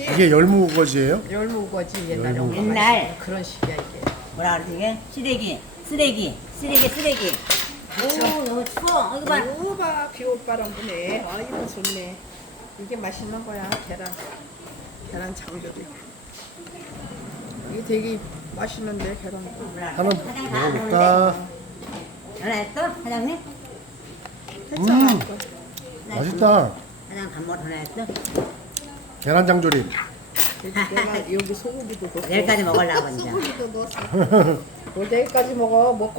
우거지. 이게 열무우거지예요? 열무우거지 옛날에 열무. 엄마가 옛날. 했던 그런 식이야 이게. 뭐라 그러지 이게? 쓰레기. 오 너무 추워. 이거 봐. 이거 봐 비올바람 부네. 아이고 좋네. 이게 맛있는 거야 계란 장조림. 이게 되게 맛있는데 계란. 한번 먹어볼까? 전화 했어? 사장님? 했잖아. 맛있다. 사장님 밥 먹으러 전화했어? 계란장조림. 내가 여기 소고기도 넣고. 내일까지 먹으려고 이제. 소고기도 넣었어. 뭐 내일까지 먹어. 먹고